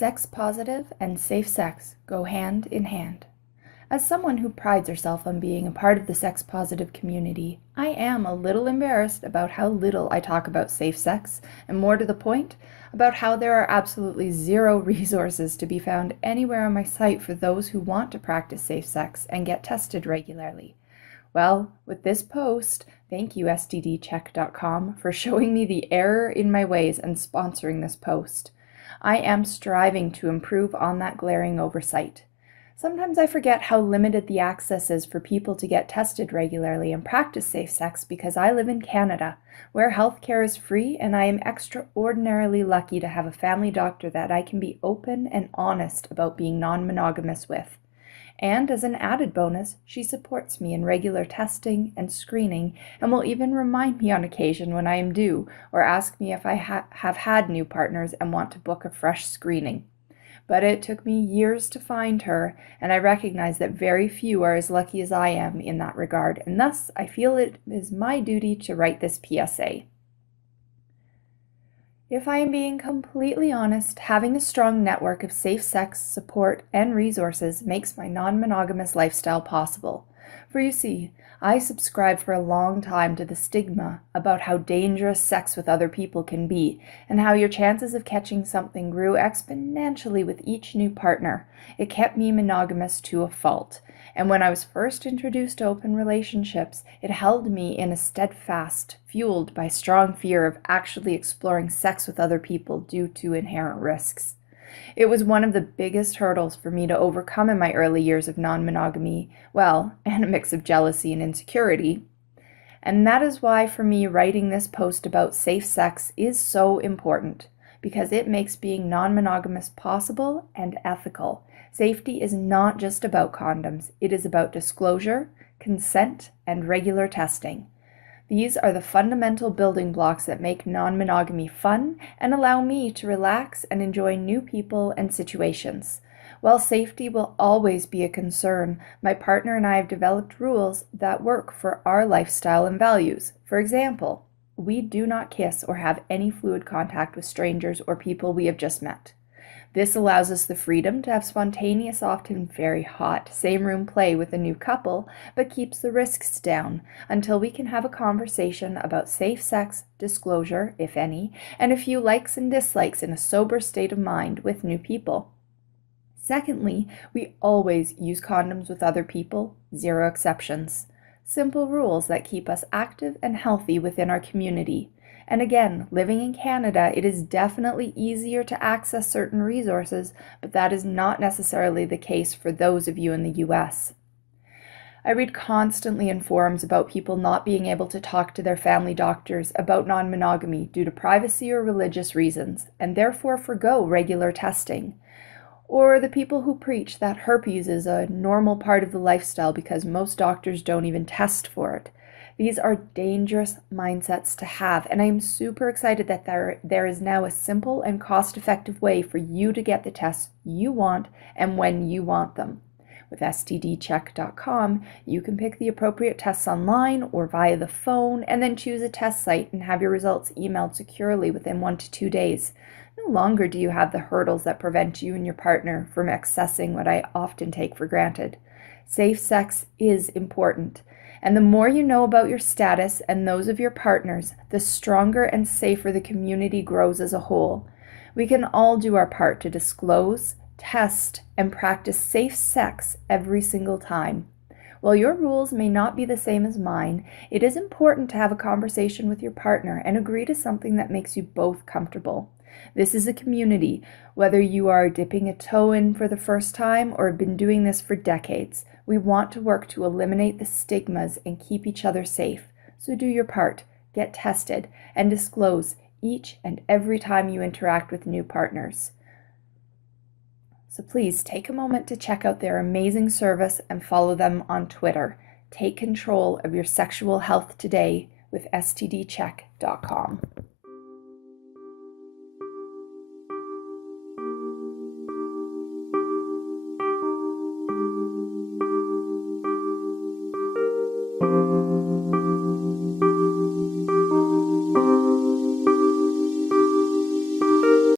Sex positive and safe sex go hand in hand. As someone who prides herself on being a part of the sex positive community, I am a little embarrassed about how little I talk about safe sex, and more to the point, about how there are absolutely zero resources to be found anywhere on my site for those who want to practice safe sex and get tested regularly. Well, with this post, thank you stdcheck.com for showing me the error in my ways and sponsoring this post. I am striving to improve on that glaring oversight. Sometimes I forget how limited the access is for people to get tested regularly and practice safe sex because I live in Canada, where healthcare is free, and I am extraordinarily lucky to have a family doctor that I can be open and honest about being non-monogamous with. And as an added bonus, she supports me in regular testing and screening and will even remind me on occasion when I am due or ask me if I have had new partners and want to book a fresh screening. But it took me years to find her, and I recognize that very few are as lucky as I am in that regard, and thus I feel it is my duty to write this PSA. If I am being completely honest, having a strong network of safe sex, support, and resources makes my non-monogamous lifestyle possible. For you see, I subscribed for a long time to the stigma about how dangerous sex with other people can be, and how your chances of catching something grew exponentially with each new partner. It kept me monogamous to a fault. And when I was first introduced to open relationships, it held me in a steadfast, fueled by strong fear of actually exploring sex with other people due to inherent risks. It was one of the biggest hurdles for me to overcome in my early years of non-monogamy, and a mix of jealousy and insecurity. And that is why for me writing this post about safe sex is so important, because it makes being non-monogamous possible and ethical. Safety is not just about condoms, it is about disclosure, consent, and regular testing. These are the fundamental building blocks that make non-monogamy fun and allow me to relax and enjoy new people and situations. While safety will always be a concern, my partner and I have developed rules that work for our lifestyle and values. For example, we do not kiss or have any fluid contact with strangers or people we have just met. This allows us the freedom to have spontaneous, often very hot, same-room play with a new couple, but keeps the risks down until we can have a conversation about safe sex, disclosure, if any, and a few likes and dislikes in a sober state of mind with new people. Secondly, we always use condoms with other people, zero exceptions. Simple rules that keep us active and healthy within our community. And again, living in Canada, it is definitely easier to access certain resources, but that is not necessarily the case for those of you in the US. I read constantly in forums about people not being able to talk to their family doctors about non-monogamy due to privacy or religious reasons, and therefore forgo regular testing. Or the people who preach that herpes is a normal part of the lifestyle because most doctors don't even test for it. These are dangerous mindsets to have, and I am super excited that there is now a simple and cost-effective way for you to get the tests you want and when you want them. With stdcheck.com, you can pick the appropriate tests online or via the phone, and then choose a test site and have your results emailed securely within 1 to 2 days. No longer do you have the hurdles that prevent you and your partner from accessing what I often take for granted. Safe sex is important. And the more you know about your status and those of your partners, the stronger and safer the community grows as a whole. We can all do our part to disclose, test, and practice safe sex every single time. While your rules may not be the same as mine, it is important to have a conversation with your partner and agree to something that makes you both comfortable. This is a community, whether you are dipping a toe in for the first time or have been doing this for decades. We want to work to eliminate the stigmas and keep each other safe. So do your part, get tested, and disclose each and every time you interact with new partners. So please take a moment to check out their amazing service and follow them on Twitter. Take control of your sexual health today with stdcheck.com.